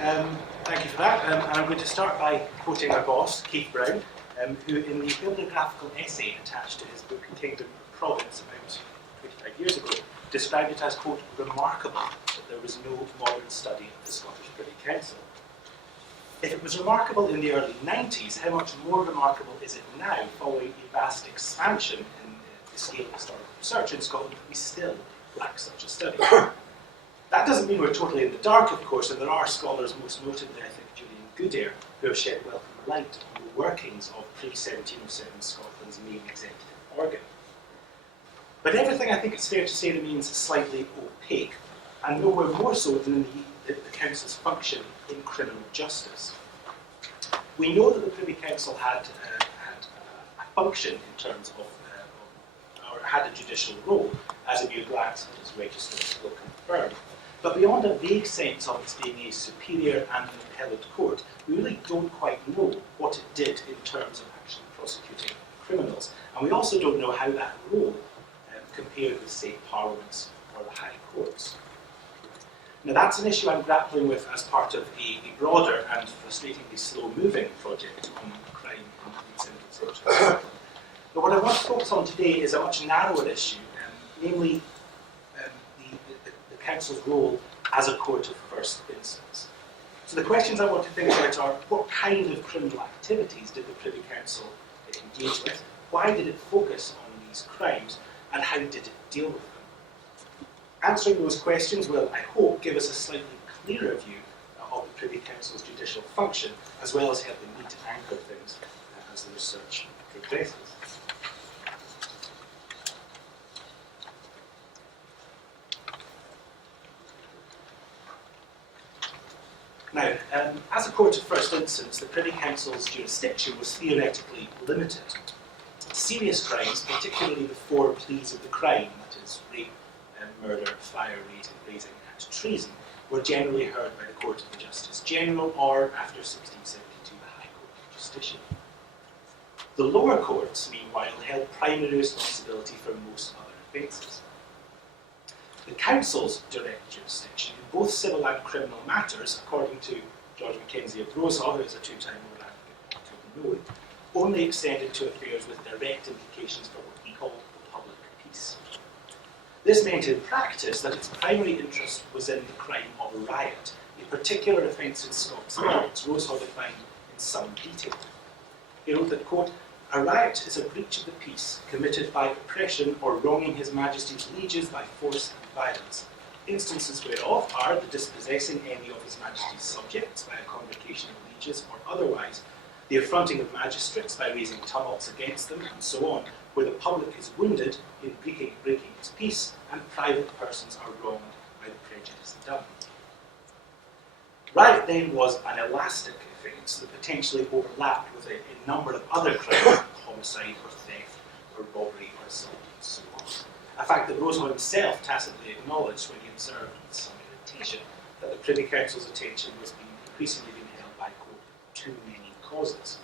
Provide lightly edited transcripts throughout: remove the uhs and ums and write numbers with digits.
Thank you for that. And I'm going to start by quoting our boss, Keith Brown, who in the bibliographical essay attached to his book Kingdom of Providence about 25 years ago, described it as, quote, remarkable that there was no modern study of the Scottish Privy Council. If it was remarkable in the early 90s, how much more remarkable is it now, following a vast expansion in the scale of historical research in Scotland, that we still lack such a study? That doesn't mean we're totally in the dark, of course, and there are scholars, most notably, I think, Julian Goodare, who have shed welcome light on the workings of pre-1707 Scotland's main executive organ. But everything, I think it's fair to say, remains slightly opaque, and nowhere more so than the Council's function in criminal justice. We know that the Privy Council had a function in terms of, or had a judicial role, as a mere glance at its registers will confirm. But beyond a vague sense of its being a superior and an appellate court, we really don't quite know what it did in terms of actually prosecuting criminals. And we also don't know how that role compared with, say, parliaments or the high courts. Now that's an issue I'm grappling with as part of a broader and frustratingly slow-moving project on crime in central Scotland. But what I want to focus on today is a much narrower issue, namely the Council's role as a court of first instance. So the questions I want to think about are, what kind of criminal activities did the Privy Council engage with? Why did it focus on these crimes? And how did it deal with them? Answering those questions will, I hope, give us a slightly clearer view of the Privy Council's judicial function, as well as helping me to anchor things as the research progresses. Now, as a court of first instance, the Privy Council's jurisdiction was theoretically limited. Serious crimes, particularly the four pleas of the crime, that is, rape, murder, fire, raising, and treason, were generally heard by the Court of the Justice General, or, after 1672, the High Court of Justice. The lower courts, meanwhile, held primary responsibility for most other offences. The Council's direct jurisdiction in both civil and criminal matters, according to George Mackenzie of Rosehaw, who is a two-time Lord Advocate of Known, only extended to affairs with direct implications for what he called the public peace. This meant in practice that its primary interest was in the crime of a riot, a particular offence in Scots law, which Rosehaw defined in some detail. He wrote that, quote, "A riot is a breach of the peace committed by oppression or wronging His Majesty's lieges by force and violence, instances whereof are the dispossessing any of His Majesty's subjects by a convocation of lieges or otherwise, the affronting of magistrates by raising tumults against them, and so on, where the public is wounded in breaking its peace, and private persons are wronged by the prejudice done." Riot then was an elastic offence that potentially overlapped with a number of other crimes, like homicide or theft or robbery or assault and so on. A fact that Rosehaw himself tacitly acknowledged when he observed with some irritation that the Privy Council's attention was increasingly being held by, quote, too many causes.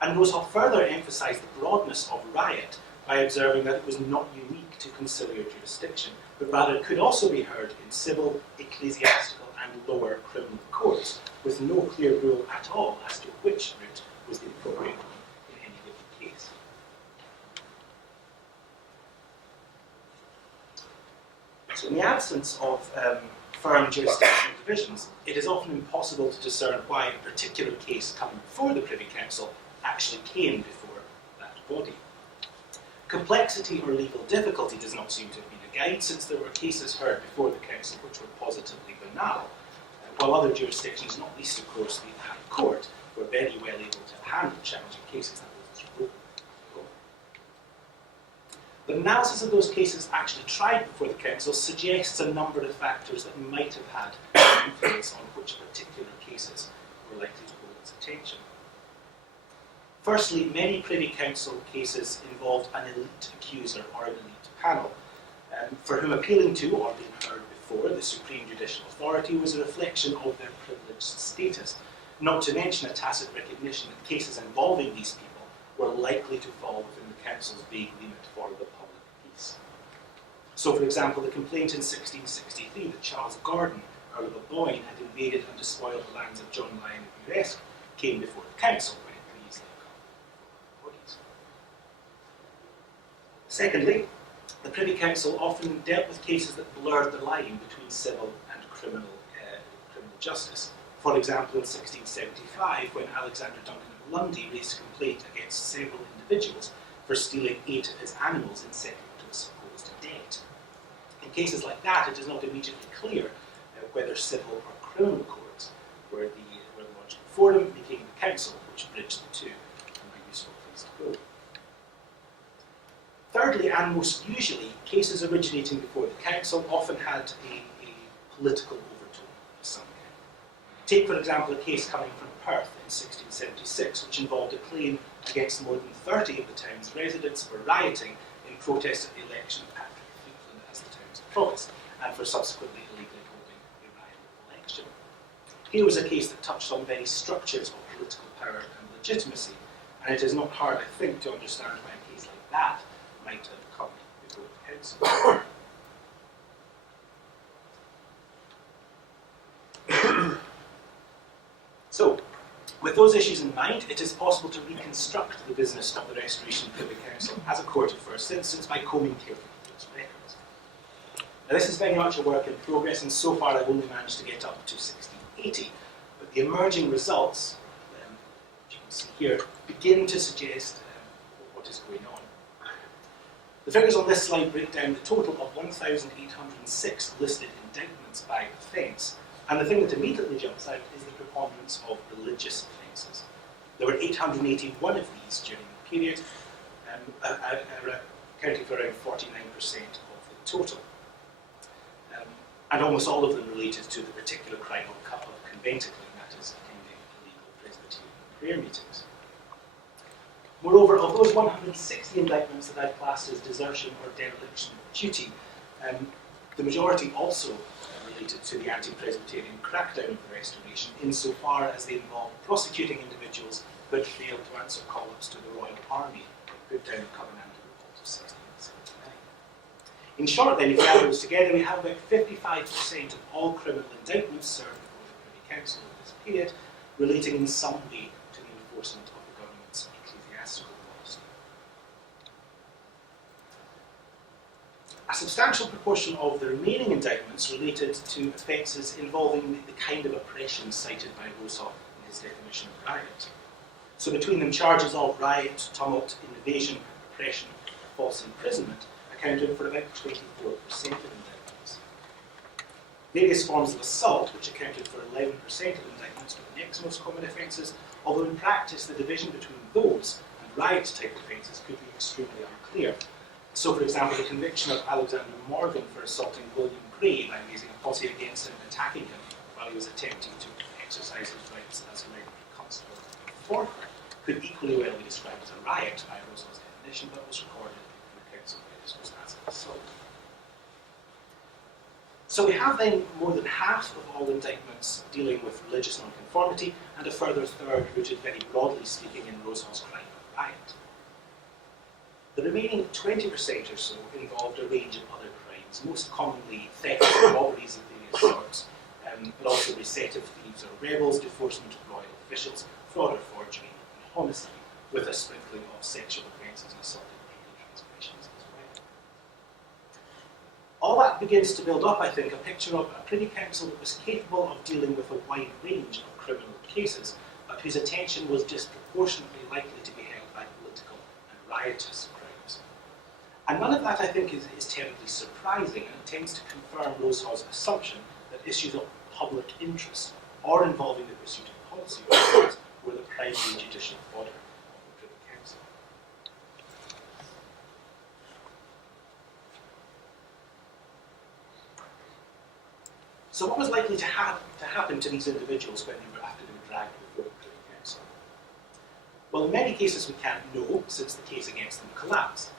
And Rosehaw further emphasised the broadness of riot by observing that it was not unique to conciliar jurisdiction, but rather could also be heard in civil, ecclesiastical and lower criminal courts, with no clear rule at all as to which route was the appropriate one in any given case. So in the absence of firm jurisdictional divisions, it is often impossible to discern why a particular case coming before the Privy Council actually came before that body. Complexity or legal difficulty does not seem to have been a guide, since there were cases heard before the Council which were positively banal, while other jurisdictions, not least of course the High Court, were very well able to handle challenging cases. That was true. The analysis of those cases actually tried before the Council suggests a number of factors that might have had an influence on which particular cases were likely to hold its attention. Firstly, many Privy Council cases involved an elite accuser or an elite panel, for whom appealing to or being heard before the Supreme Judicial Authority was a reflection of their privileged status, not to mention a tacit recognition that cases involving these people were likely to fall within the Council's vague remit for the public peace. So, for example, the complaint in 1663 that Charles Gordon, Earl of Boyne had invaded and despoiled the lands of John Lyon of Uresque came before the council when it could easily have come before bodies. Secondly, the Privy Council often dealt with cases that blurred the line between civil and criminal justice. For example, in 1675, when Alexander Duncan of Lundy raised a complaint against several individuals for stealing 8 of his animals in settlement of a supposed debt. In cases like that, it is not immediately clear whether civil or criminal courts were the logical forum, making the council, which bridged the two, a useful place to go. Thirdly, and most usually, cases originating before the council often had a political overtone of some kind. Take, for example, a case coming from Perth in 1676, which involved a claim against more than 30 of the town's residents for rioting in protest at the election of Patrick Fleetland as the town's provost, and for subsequently illegally holding a rival election. Here was a case that touched on very structures of political power and legitimacy, and it is not hard, I think, to understand why a case like that might have come before the council. So, with those issues in mind, it is possible to reconstruct the business of the Restoration Privy Council as a court of first instance by combing carefully through its records. Now, this is very much a work in progress, and so far I've only managed to get up to 1680, but the emerging results, which you can see here, begin to suggest what is going on. The figures on this slide break down the total of 1,806 listed indictments by offence, and the thing that immediately jumps out is the preponderance of religious offences. There were 881 of these during the period, accounting for around 49% of the total. And almost all of them related to the particular crime of conventicling, that is, attending illegal Presbyterian prayer meetings. Moreover, of those 160 indictments that I've classed as desertion or dereliction of duty, the majority also related to the anti-Presbyterian crackdown of the Restoration, insofar as they involved prosecuting individuals who had failed to answer call-ups to the Royal Army and put down the Covenantal Revolt of 1679. In short, then, if we add those together, we have about 55% of all criminal indictments served before the Privy Council in this period relating in some way to the enforcement of the government's ecclesiastical laws. A substantial proportion of the remaining indictments related to offences involving the kind of oppression cited by Rousseau in his definition of riot. So between them, charges of riot, tumult, invasion, oppression, false imprisonment accounted for about 24% of indictments. Various forms of assault, which accounted for 11% of indictments, were the next most common offences, although in practice the division between those and riot-type offences could be extremely unclear. So, for example, the conviction of Alexander Morgan for assaulting William Gray by raising a posse against him and attacking him while he was attempting to exercise his rights as a regular constable for her could equally well be described as a riot by Rousseau's definition, but was recorded in the council registers as an assault. So we have then more than half of all indictments dealing with religious nonconformity, and a further third rooted, very broadly speaking, in Rousseau's crime of riot. The remaining 20% or so involved a range of other crimes, most commonly thefts and robberies of various sorts, but also resettive thieves or rebels, deforcement of royal officials, fraud or forgery, and homicide, with a sprinkling of sexual offences and assaulted property transgressions as well. All that begins to build up, I think, a picture of a Privy Council that was capable of dealing with a wide range of criminal cases, but whose attention was disproportionately likely to be held by political and riotous crimes. And none of that, I think, is terribly surprising, and it tends to confirm Rousseau's assumption that issues of public interest or involving the pursuit of policy reforms were the primary judicial fodder of the Privy Council. So what was likely to happen to these individuals when they were after they were dragged before the Privy Council? Well, in many cases we can't know, since the case against them collapsed.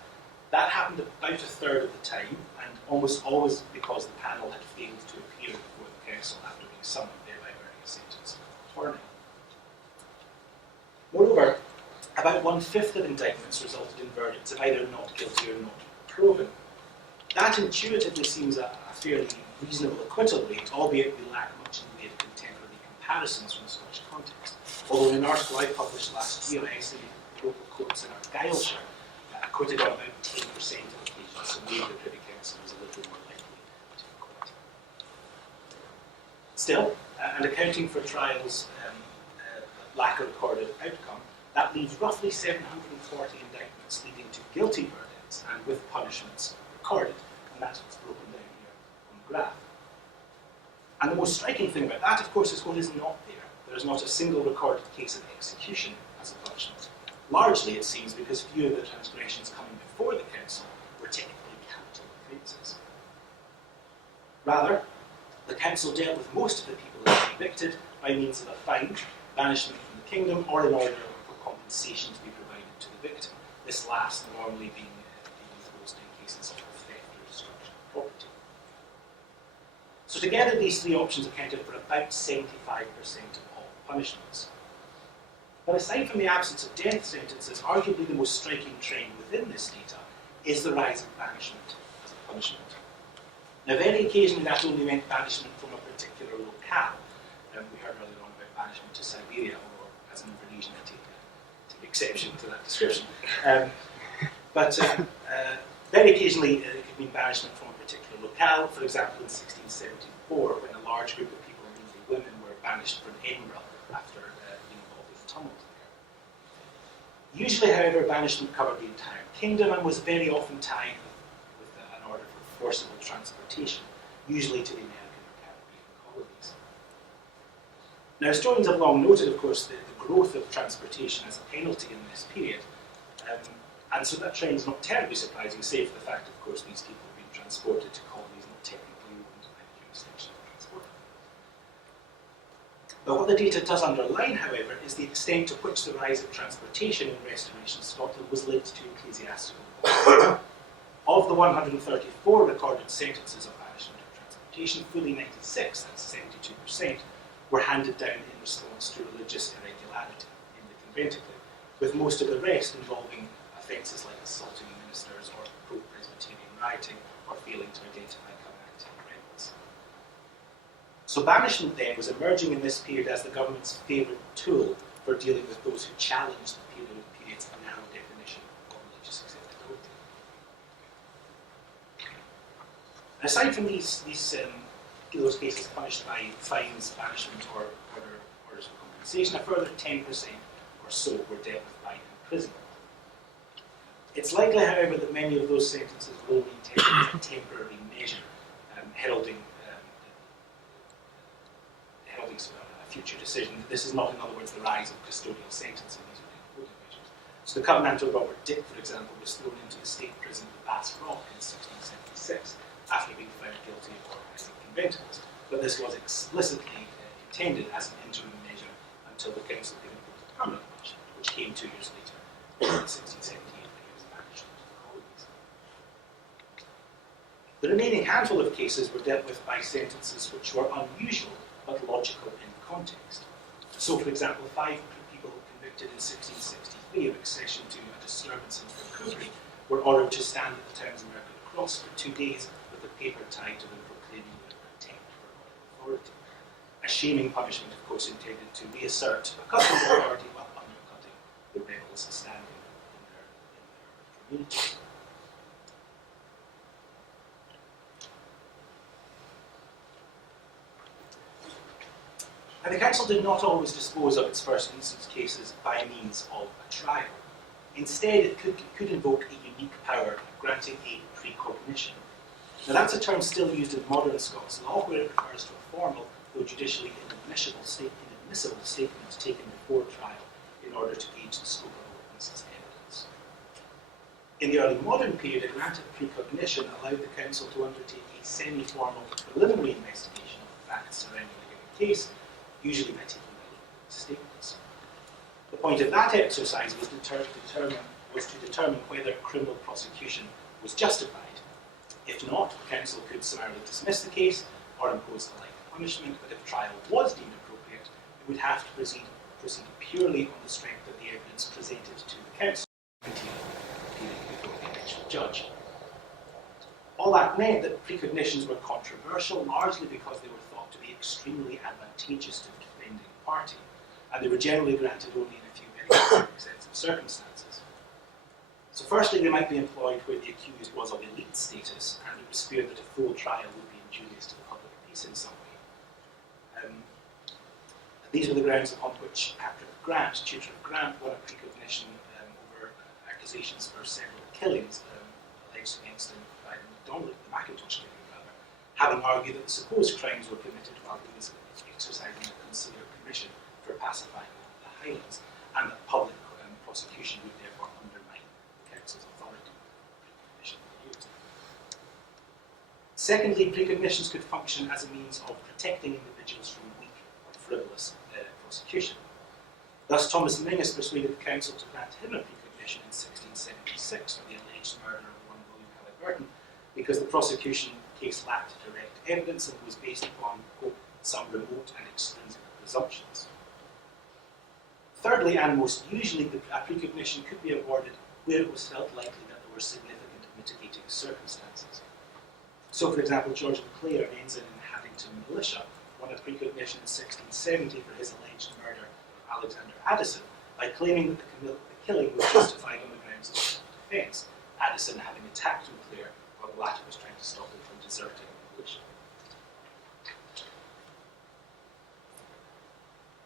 That happened about a third of the time, and almost always because the panel had failed to appear before the council after being summoned, thereby earning a sentence of torning. Moreover, about 1/5 of indictments resulted in verdicts of either not guilty or not proven. That intuitively seems a fairly reasonable acquittal rate, albeit we lack much in the way of contemporary comparisons from the Scottish context. Although in an article I published last year, I estimated local courts in Argyllshire acquitted on about 10% of occasions, so maybe the Privy Council was a little more likely to acquit. Still, and accounting for trials that lack a recorded outcome, that leaves roughly 740 indictments leading to guilty verdicts and with punishments recorded, and that's what's broken down here on the graph. And the most striking thing about that, of course, is what is not there. There is not a single recorded case of execution as a punishment. Largely, it seems, because few of the transgressions coming before the council were technically capital offences. Rather, the council dealt with most of the people that were convicted by means of a fine, banishment from the kingdom, or in order for compensation to be provided to the victim. This last normally being used in cases of theft or destruction of property. So together, these three options accounted for about 75% of all punishments. But aside from the absence of death sentences, arguably the most striking trend within this data is the rise of banishment as a punishment. Now, very occasionally that only meant banishment from a particular locale. We heard earlier on about banishment to Siberia, or as an Indonesian, I take exception to that description. But very occasionally it could mean banishment from a particular locale. For example, in 1674, when a large group of people, mainly women, were banished from Edinburgh after being involved with tumult there. Usually, however, banishment covered the entire kingdom and was very often tied with an order for forcible transportation, usually to the American or Caribbean colonies. Now, historians have long noted, of course, the growth of transportation as a penalty in this period, and so that trend is not terribly surprising, save for the fact, of course, these people have been transported to colonies not technically owned by the jurisdiction of transport. But what the data does underline, however, is the extent to which the rise of transportation in Restoration Scotland was linked to ecclesiastical policy. Of the 134 recorded sentences of banishment or transportation, fully 96, that's 72%, were handed down in response to religious irregularity in the conventicule, with most of the rest involving offences like assaulting ministers or pro-Presbyterian rioting or failing to identify Covenanting rebels. So banishment then was emerging in this period as the government's favourite tool for dealing with those who challenged the period's narrow definition of religious acceptability. Aside from those cases punished by fines, banishment, or orders of compensation, a further 10% or so were dealt with by imprisonment. It's likely, however, that many of those sentences were only intended as a temporary measure, heralding a future decision. This is not, in other words, the rise of custodial sentencing. These are important measures. So the Covenanter Robert Dick, for example, was thrown into the state prison of Bass Rock in 1676 after being found guilty of organising conventicles. But this was explicitly intended as an interim measure until the council could impose a permanent punishment, which came 2 years later in 1678 when he was banished to the colonies. The remaining handful of cases were dealt with by sentences which were unusual but logical in context. So, for example, 5 people convicted in 1663 of accession to a disturbance in Privy were ordered to stand at the town's Merchant Cross for 2 days with a paper tied to them proclaiming their contempt for royal authority. A shaming punishment, of course, intended to reassert a custom authority while undercutting the rebels' standing in their community. Now, the council did not always dispose of its first instance cases by means of a trial. Instead, it could invoke a unique power granting a precognition. Now, that's a term still used in modern Scots law, where it refers to a formal, though judicially inadmissible statement taken before trial in order to gauge the scope of a witness's evidence. In the early modern period, a grant of precognition allowed the council to undertake a semi-formal preliminary investigation of the facts surrounding a given case, usually by taking the statements. The point of that exercise was to determine whether criminal prosecution was justified. If not, the council could summarily dismiss the case or impose the like punishment, but if trial was deemed appropriate, it would have to proceed purely on the strength of the evidence presented to the council, appealing before the actual judge. All that meant that precognitions were controversial, largely because they were thought to be extremely advantageous to the defending party, and they were generally granted only in a few very specific sets of circumstances. So firstly, they might be employed where the accused was of elite status, and it was feared that a full trial would be injurious to the public peace in some way. These were the grounds upon which Patrick Grant, tutor of Grant, won a precognition over accusations for several killings alleged against him by the Macintosh killing, having argued that the supposed crimes were committed while he was exercising a consular commission for pacifying the Highlands, and that public prosecution would therefore undermine the council's authority. Secondly, precognitions could function as a means of protecting individuals from weak or frivolous prosecution. Thus, Thomas Mingus persuaded the council to grant him a precognition in 1676 for the alleged murder of one William Halliburton, because the prosecution case lacked direct evidence and was based upon, quote, some remote and extrinsic presumptions. Thirdly, and most usually, a precognition could be awarded where it was felt likely that there were significant mitigating circumstances. So, for example, George McClare, an ensign in Haddington Militia, won a precognition in 1670 for his alleged murder of Alexander Addison by claiming that the killing was justified on the grounds of self-defence, Addison having attacked McClare while the latter was trying to stop him from deserting the militia.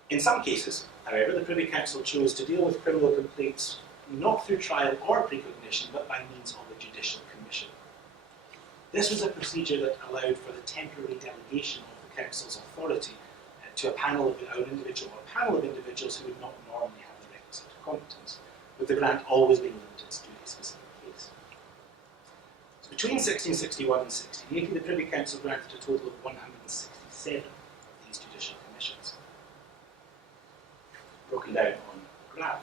In some cases, however, the Privy Council chose to deal with criminal complaints not through trial or precognition, but by means of a judicial commission. This was a procedure that allowed for the temporary delegation of the Council's authority to a panel of an individual or a panel of individuals who would not normally have the requisite competence, with the grant always being limited to a specific case. So between 1661 and 1680, the Privy Council granted a total of 167 of these judicial commissions, broken down on the graph.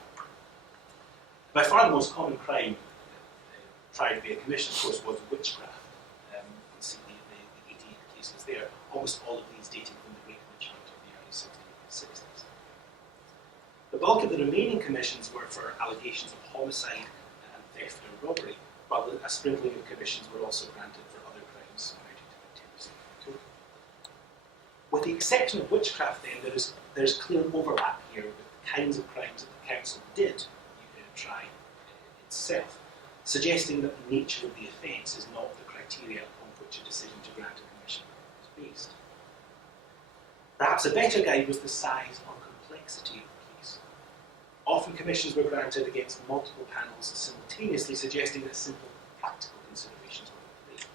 By far the most common crime tried via commission, of course, was witchcraft. You can see the 88 cases there, almost all of these dating from the Great Witch Hunt of the early 1660s. The bulk of the remaining commissions were for allegations of homicide and theft or robbery, while a sprinkling of commissions were also granted for other crimes, amounting to 10% of the total. With the exception of witchcraft, then, there's clear overlap here with the kinds of crimes that the Council did try itself, suggesting that the nature of the offence is not the criteria upon which a decision to grant a commission is based. Perhaps a better guide was the size or complexity of the case. Often commissions were granted against multiple panels simultaneously, suggesting that simple practical considerations were at play.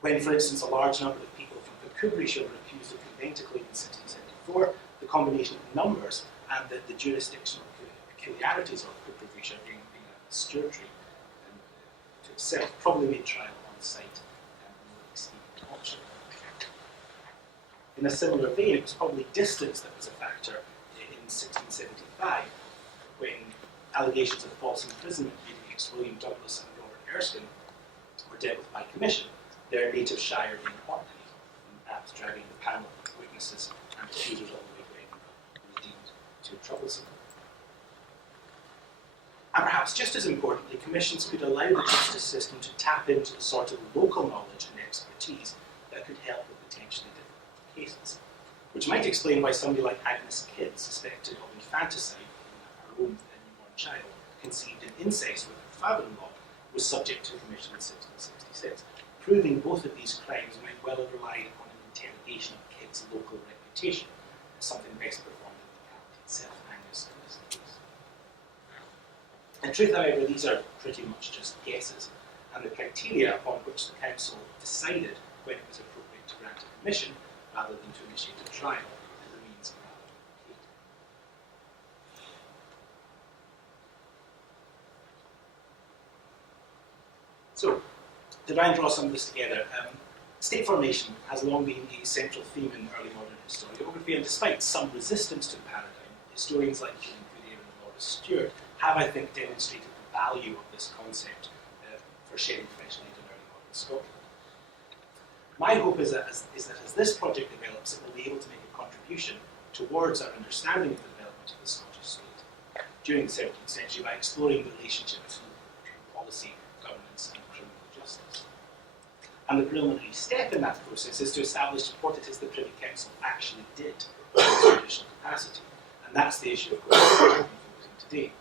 When, for instance, a large number of people from Coombreyshire were accused of conventicling in 1674, the combination of numbers and the jurisdictional peculiarities of Coombreyshire being a stewardry to itself probably made trial on site a more expedient option. In a similar vein, it was probably distance that was a factor in 1675, when allegations of false imprisonment made against William Douglas and Robert Erskine were dealt with by commission, their native shire being Orkney, and perhaps dragging the panel of witnesses and accusers all the way to Edinburgh was deemed too troublesome. And perhaps just as importantly, commissions could allow the justice system to tap into the sort of local knowledge and expertise that could help with potentially difficult cases, which might explain why somebody like Agnes Kidd, suspected of infanticide in her own newborn child, conceived in incest with her father-in-law, was subject to a commission in 1666, proving both of these crimes might well have relied on an interrogation of Kidd's local reputation, something best performed in the county itself, Agnes in this case. In truth, however, these are pretty much just guesses, and the criteria upon which the Council decided when it was appropriate to grant a commission rather than to initiate a trial remains rather opaque. So, to try and draw some of this together, state formation has long been a central theme in early modern historiography, and despite some resistance to the paradigm, historians like Jean Goodyear and Laura Stewart have, I think, demonstrated the value of this concept for shedding fresh light on early modern Scotland. My hope is that as this project develops, it will be able to make a contribution towards our understanding of the development of the Scottish state during the 17th century by exploring the relationship between policy, governance, and criminal justice. And the preliminary step in that process is to establish what it is the Privy Council actually did in its judicial capacity. And that's the issue, of course, we're focusing today.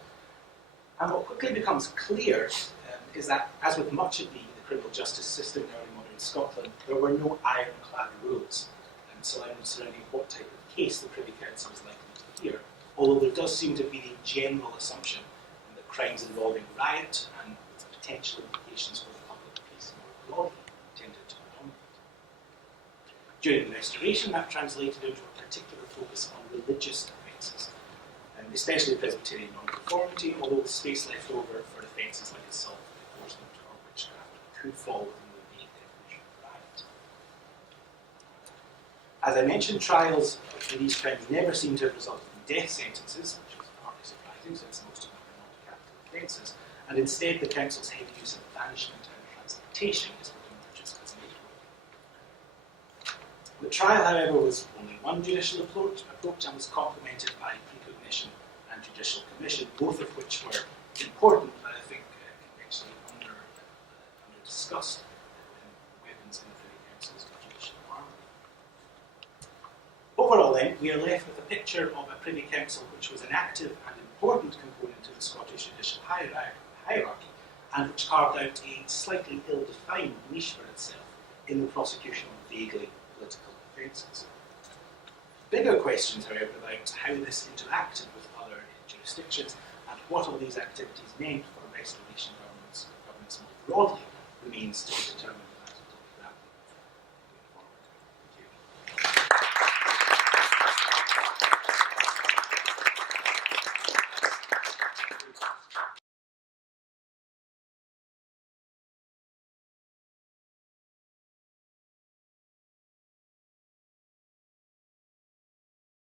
And what quickly becomes clear is that, as with much of the criminal justice system in early modern Scotland, there were no ironclad rules surrounding what type of case the Privy Council was likely to hear, although there does seem to be the general assumption that crimes involving riot and with potential implications for the public peace more broadly tended to dominate. During the Restoration, that translated into a particular focus on religious offences, especially Presbyterian non-conformity, although the space left over for offences like assault, enforcement, or witchcraft could fall within the vague definition of riot. As I mentioned, trials for these crimes never seem to have resulted in death sentences, which is partly surprising since most of them are not capital offences, and instead the Council's heavy use of banishment and transportation is what emerges as a gateway. The trial, however, was only one judicial approach and was complemented by precognition and judicial commission, both of which were important, but I think conventionally under discussed weapons in the Privy Council's judicial armory. Overall, then, we are left with a picture of a Privy Council which was an active and important component to the Scottish judicial hierarchy, and which carved out a slightly ill-defined niche for itself in the prosecution of vaguely political offences. Bigger questions, however, about how this interacted with other jurisdictions and what all these activities meant for restoration governments more broadly remains to be determined.